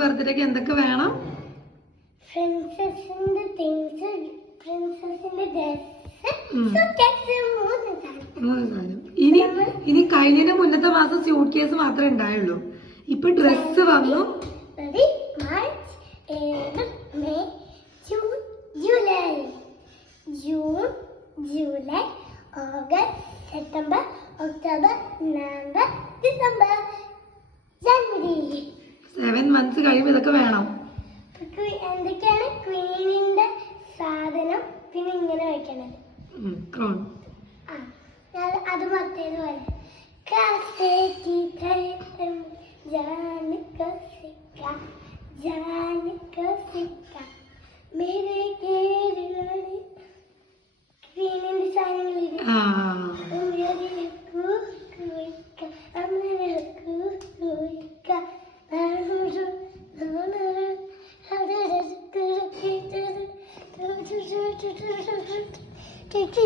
ബർത്ത്ഡേക്ക് എന്തൊക്കെ വേണം? പ്രിൻസസിന്റെ തിങ്സ്, പ്രിൻസസിന്റെ ഇനി കഴിഞ്ഞ മുന്നത്തെ മാസം സ്യൂട്ട് കേസ് മാത്രമേ ഉണ്ടായുള്ളൂ. ഇപ്പൊ ഡ്രസ് വന്നു. March, April, May, June, July, August, September, October, November, December, January. 7 months കഴിയുമ്പോൾ ഇതൊക്കെ വേണം. എന്തൊക്കെയാണ് ക്വീനിന്റെ സാധനം? പിന്നെ ഇങ്ങനെ വെക്കണത് ക്രോൺ. അത് മറ്റേതുപോലെ ക്വീനിന്റെ സാധനങ്ങളില്ല. Take